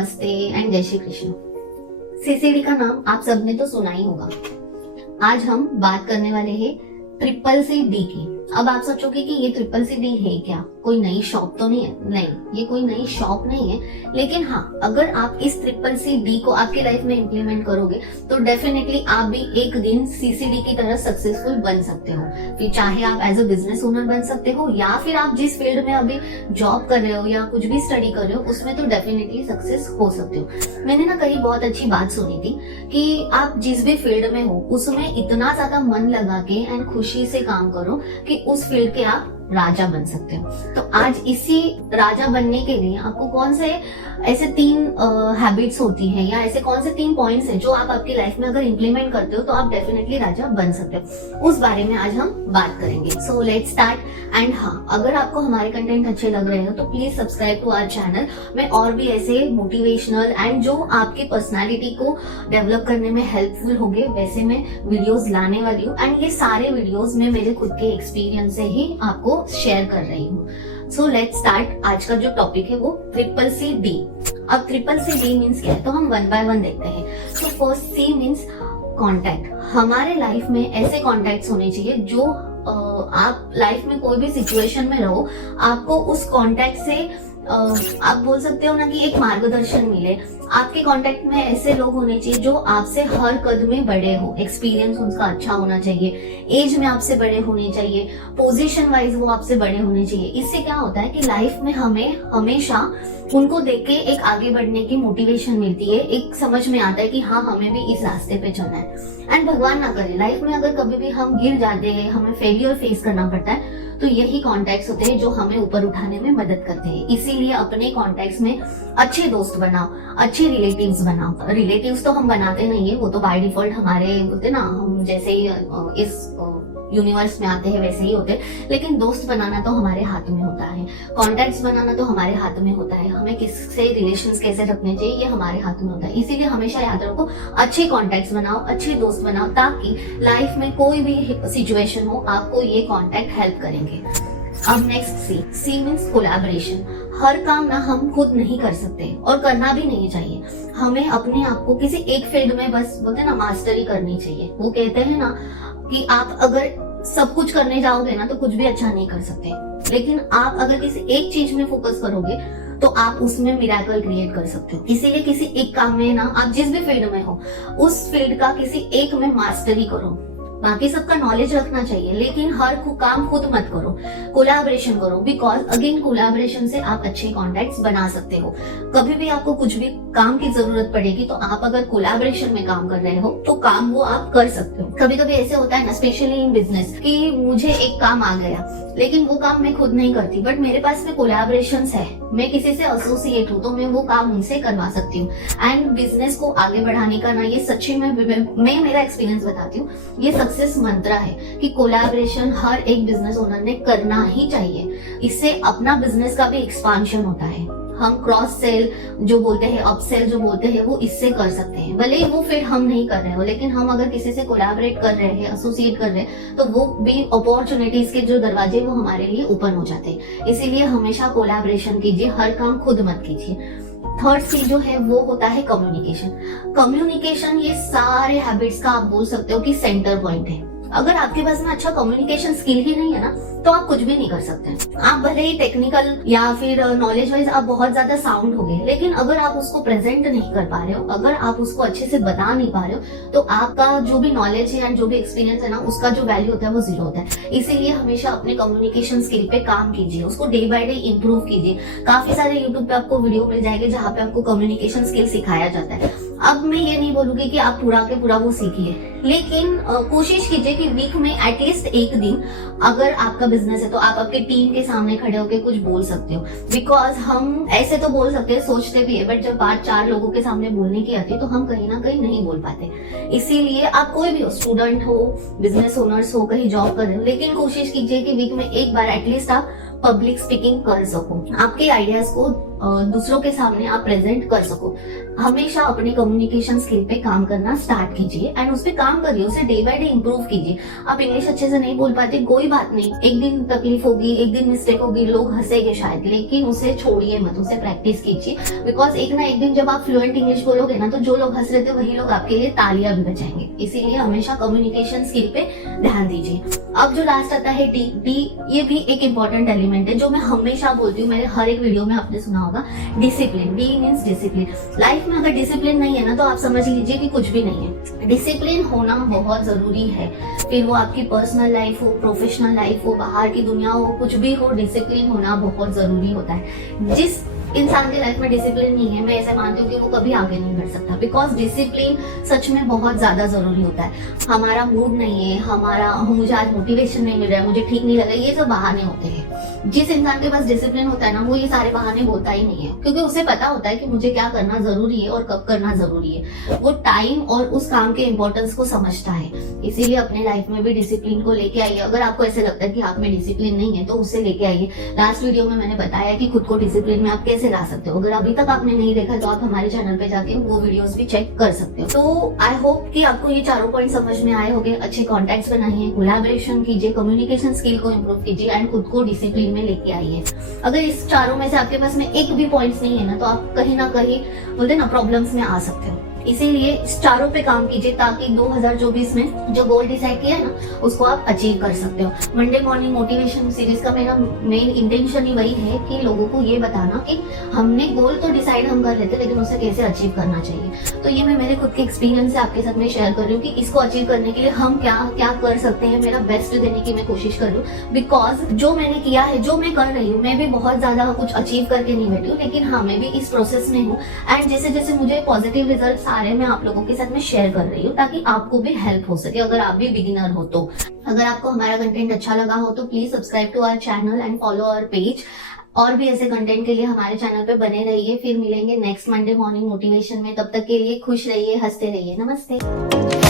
नमस्ते एंड जय श्री कृष्ण। सीसीडी का नाम आप सबने तो सुना ही होगा। आज हम बात करने वाले हैं ट्रिपल सी डी की। अब आप सोचोगे कि ये ट्रिपल सी डी है क्या, कोई नई शॉप तो नहीं है? नहीं, ये कोई नई शॉप नहीं है, लेकिन हाँ, अगर आप इस ट्रिपल सी डी को आपकी लाइफ में इम्प्लीमेंट करोगे तो डेफिनेटली आप भी एक दिन सीसीडी की तरह सक्सेसफुल बन सकते हो। फिर चाहे आप एज अ बिजनेस ओनर बन सकते हो या फिर आप जिस फील्ड में अभी जॉब कर रहे हो या कुछ भी स्टडी कर रहे हो उसमें तो डेफिनेटली सक्सेस हो सकते हो। मैंने ना कहीं बहुत अच्छी बात सुनी थी कि आप जिस भी फील्ड में हो उसमें इतना ज्यादा मन लगा के एंड खुशी से काम करो कि उस फील्ड के आप राजा बन सकते हो। तो आज इसी राजा बनने के लिए आपको कौन से ऐसे 3 हैबिट्स होती हैं या ऐसे कौन से 3 पॉइंट्स हैं जो आप आपकी लाइफ में अगर इंप्लीमेंट करते हो तो आप डेफिनेटली राजा बन सकते हो, उस बारे में आज हम बात करेंगे। So let's start. एंड हाँ, अगर आपको हमारे कंटेंट अच्छे लग रहे हो तो please subscribe to our channel. मैं और भी ऐसे मोटिवेशनल एंड जो आपकी पर्सनालिटी को डेवलप करने में हेल्पफुल होंगे वैसे मैं वीडियोस लाने वाली हूँ। एंड ये सारे वीडियोस में मेरे खुद के एक्सपीरियंस से ही आपको शेयर कर रही हूँ। So let's start. आज का जो टॉपिक है वो ट्रिपल सी डी। अब ट्रिपल सी डी मीन्स क्या है तो हम वन बाय वन देखते हैं। तो फर्स्ट सी मीन्स कॉन्टैक्ट। हमारे लाइफ में ऐसे कॉन्टैक्ट्स होने चाहिए जो आप लाइफ में कोई भी सिचुएशन में रहो आपको उस कॉन्टैक्ट से आप बोल सकते हो ना कि एक मार्गदर्शन मिले। आपके कांटेक्ट में ऐसे लोग होने चाहिए जो आपसे हर कदम में बड़े हो, एक्सपीरियंस उनका अच्छा होना चाहिए, एज में आपसे बड़े होने चाहिए, पोजीशन वाइज वो आपसे बड़े होने चाहिए। इससे क्या होता है कि लाइफ में हमें हमेशा उनको देख के एक आगे बढ़ने की मोटिवेशन मिलती है, एक समझ में आता है कि हाँ हमें भी इस रास्ते पे चलना है। एंड भगवान ना करे लाइफ में अगर कभी भी हम गिर जाते हैं, हमें फेलियर फेस करना पड़ता है, तो यही कॉन्टैक्ट्स होते हैं जो हमें ऊपर उठाने में मदद करते हैं। इसीलिए अपने कॉन्टैक्ट्स में अच्छे दोस्त बनाओ, अच्छे रिलेटिव्स बनाओ। रिलेटिव्स तो हम बनाते नहीं है, वो तो बाय डिफॉल्ट हमारे होते ना, हम जैसे ही इस यूनिवर्स में आते हैं वैसे ही होते हैं। लेकिन दोस्त बनाना तो हमारे हाथ में होता है, कॉन्टैक्ट्स बनाना तो हमारे हाथ में होता है, हमें किससे रिलेशंस कैसे रखने चाहिए ये हमारे हाथ में होता है। इसीलिए हमेशा याद रखो, अच्छे कॉन्टैक्ट्स बनाओ, अच्छे दोस्त बनाओ, ताकि लाइफ में कोई भी सिचुएशन हो आपको ये कॉन्टैक्ट हेल्प करेंगे। अब नेक्स्ट सी मीन्स कोलैबोरेशन। हर काम ना हम खुद नहीं कर सकते और करना भी नहीं चाहिए। हमें अपने आप को किसी एक फील्ड में बस बोलते ना मास्टरी करनी चाहिए। वो कहते हैं ना कि आप अगर सब कुछ करने जाओगे ना तो कुछ भी अच्छा नहीं कर सकते, लेकिन आप अगर किसी एक चीज में फोकस करोगे तो आप उसमें मिरेकल क्रिएट कर सकते हो। इसीलिए किसी एक काम में ना, आप जिस भी फील्ड में हो उस फील्ड का किसी एक में मास्टरी करो। बाकी सबका नॉलेज रखना चाहिए लेकिन हर काम खुद मत करो, कोलैबोरेशन करो। बिकॉज अगेन कोलैबोरेशन से आप अच्छे कॉन्टैक्ट्स बना सकते हो। कभी भी आपको कुछ भी काम की जरूरत पड़ेगी तो आप अगर कोलैबोरेशन में काम कर रहे हो तो काम वो आप कर सकते हो। कभी कभी ऐसे होता है ना, स्पेशली इन बिजनेस, कि मुझे एक काम आ गया लेकिन वो काम मैं खुद नहीं करती, बट मेरे पास में कोलैबोरेशंस है, मैं किसी से एसोसिएट हूँ तो मैं वो काम उनसे करवा सकती हूँ। एंड बिजनेस को आगे बढ़ाने का ना, ये सच्ची में मैं मेरा एक्सपीरियंस बताती हूँ, ये सक्सेस मंत्र है कि कोलैबोरेशन हर एक बिजनेस ओनर ने करना ही चाहिए। इससे अपना बिजनेस का भी एक्सपांशन होता है। हम क्रॉस सेल जो बोलते हैं, अप सेल जो बोलते हैं, वो इससे कर सकते हैं। भले ही वो फिर हम नहीं कर रहे हो, लेकिन हम अगर किसी से कोलैबोरेट कर रहे हैं, एसोसिएट कर रहे हैं, तो वो भी अपॉर्चुनिटीज के जो दरवाजे वो हमारे लिए ओपन हो जाते हैं। इसीलिए हमेशा कोलैबोरेशन कीजिए, हर काम खुद मत कीजिए। थर्ड सी जो है वो होता है कम्युनिकेशन। कम्युनिकेशन ये सारे हैबिट्स का आप बोल सकते हो कि सेंटर पॉइंट है। अगर आपके पास में अच्छा कम्युनिकेशन स्किल ही नहीं है ना तो आप कुछ भी नहीं कर सकते। आप भले ही टेक्निकल या फिर नॉलेज वाइज आप बहुत ज्यादा साउंड हो गए, लेकिन अगर आप उसको प्रेजेंट नहीं कर पा रहे हो, अगर आप उसको अच्छे से बता नहीं पा रहे हो, तो आपका जो भी नॉलेज है एंड जो भी एक्सपीरियंस है ना, उसका जो वैल्यू होता है वो जीरो होता है। इसीलिए हमेशा अपने कम्युनिकेशन स्किल पे काम कीजिए, उसको डे बाय डे इंप्रूव कीजिए। काफी सारे यूट्यूब पे आपको वीडियो मिल जाएंगे जहाँ पे आपको कम्युनिकेशन स्किल सिखाया जाता है। अब मैं ये नहीं बोलूंगी कि आप पूरा के पूरा वो सीखिए, लेकिन कोशिश कीजिए कि वीक में एटलीस्ट एक दिन, अगर आपका बिजनेस है तो आप आपके टीम के सामने खड़े होकर कुछ बोल सकते हो। बिकॉज हम ऐसे तो बोल सकते हैं, सोचते भी है, बट जब बात 4 लोगों के सामने बोलने की आती है तो हम कहीं ना कहीं नहीं बोल पाते। इसीलिए आप कोई भी हो, स्टूडेंट हो, बिजनेस ओनर्स हो, कहीं जॉब कर रहे हो, लेकिन कोशिश कीजिए कि वीक में एक बार एटलीस्ट आप पब्लिक स्पीकिंग कर सको, आपके आइडियाज को दूसरों के सामने आप प्रेजेंट कर सको। हमेशा अपने कम्युनिकेशन स्किल पे काम करना स्टार्ट कीजिए एंड उस पे काम करिए, उसे डे बाय डे इंप्रूव कीजिए। आप इंग्लिश अच्छे से नहीं बोल पाते, कोई बात नहीं, एक दिन तकलीफ होगी, एक दिन मिस्टेक होगी, लोग हंसेंगे शायद, लेकिन उसे छोड़िए मत, उसे प्रैक्टिस कीजिए। बिकॉज एक ना एक दिन जब आप फ्लुएंट इंग्लिश बोलोगे ना, तो जो लोग हंस रहे थे वही लोग आपके लिए तालियां भी बजाएंगे। इसीलिए हमेशा कम्युनिकेशन स्किल पे ध्यान दीजिए। अब जो लास्ट आता है डी, ये भी एक इंपॉर्टेंट एलिमेंट है जो मैं हमेशा बोलती हूँ, मेरे हर एक वीडियो में आपने सुना होगा, discipline. D means discipline. Life में अगर डिसिप्लिन नहीं है ना, तो आप समझ लीजिए कि कुछ भी नहीं है। डिसिप्लिन होना बहुत जरूरी है, फिर वो आपकी पर्सनल लाइफ हो, प्रोफेशनल लाइफ हो, बाहर की दुनिया हो, कुछ भी हो, डिसिप्लिन होना बहुत जरूरी होता है। जिस इंसान की लाइफ में डिसिप्लिन नहीं है, मैं ऐसे मानती हूँ कि वो कभी आगे नहीं बढ़ सकता। बिकॉज डिसिप्लिन सच में बहुत ज्यादा जरूरी होता है। हमारा मूड नहीं है, मुझे आज मोटिवेशन नहीं मिल रहा है, मुझे ठीक नहीं लग रहा है, ये सब बहाने होते हैं। जिस इंसान के पास डिसिप्लिन होता है ना, वो ये सारे बहाने बोलता ही नहीं है, क्योंकि उसे पता होता है कि मुझे क्या करना जरूरी है और कब करना जरूरी है। वो टाइम और उस काम के इम्पोर्टेंस को समझता है। इसीलिए अपने लाइफ में भी डिसिप्लिन को लेके आइए। अगर आपको ऐसे लगता है कि आप में डिसिप्लिन नहीं है, तो उससे लेके आइए। लास्ट वीडियो में मैंने बताया कि खुद को डिसिप्लिन में आप कैसे ला सकते हो। अगर अभी तक आपने नहीं देखा तो आप हमारे चैनल पे जाके वो वीडियोस भी चेक कर सकते हो। तो आई होप कि आपको ये चारों पॉइंट समझ में आए होंगे। अच्छे कॉन्टैक्ट्स बनाइए, कोलैबोरेशन कीजिए, कम्युनिकेशन स्किल को इम्प्रूव कीजिए एंड खुद को डिसिप्लिन में लेके आइए। अगर इस चारों में से आपके पास में एक भी पॉइंट्स नहीं है ना, तो आप कहीं ना कहीं बोलते ना प्रॉब्लम्स में आ सकते हो। इसीलिए इस चारों पे काम कीजिए, ताकि 2024 में जो गोल डिसाइड किया है ना, उसको आप अचीव कर सकते हो। मंडे मॉर्निंग मोटिवेशन सीरीज का मेरा मेन इंटेंशन ही वही है कि लोगों को ये बताना कि हमने गोल तो डिसाइड हम कर लेते, लेकिन उसे कैसे अचीव करना चाहिए। तो ये मैं मेरे खुद के एक्सपीरियंस से आपके साथ में शेयर कर रही हूँ कि इसको अचीव करने के लिए हम क्या क्या कर सकते हैं। मेरा बेस्ट देने की मैं कोशिश कर रही हूँ। बिकॉज जो मैंने किया है, जो मैं कर रही हूँ, मैं भी बहुत ज्यादा कुछ अचीव करके नहीं बैठी हूँ, लेकिन हाँ, मैं भी इस प्रोसेस में हूँ। एंड जैसे जैसे मुझे पॉजिटिव रिजल्ट आ रहे हैं, मैं आप लोगों के साथ में शेयर कर रही हूँ, ताकि आपको भी हेल्प हो सके, अगर आप भी बिगिनर हो तो। अगर आपको हमारा कंटेंट अच्छा लगा हो तो please subscribe to our channel and follow our page. और भी ऐसे कंटेंट के लिए हमारे चैनल पे बने रहिए। फिर मिलेंगे नेक्स्ट मंडे मॉर्निंग मोटिवेशन में। तब तक के लिए खुश रहिए, हंसते रहिए। नमस्ते।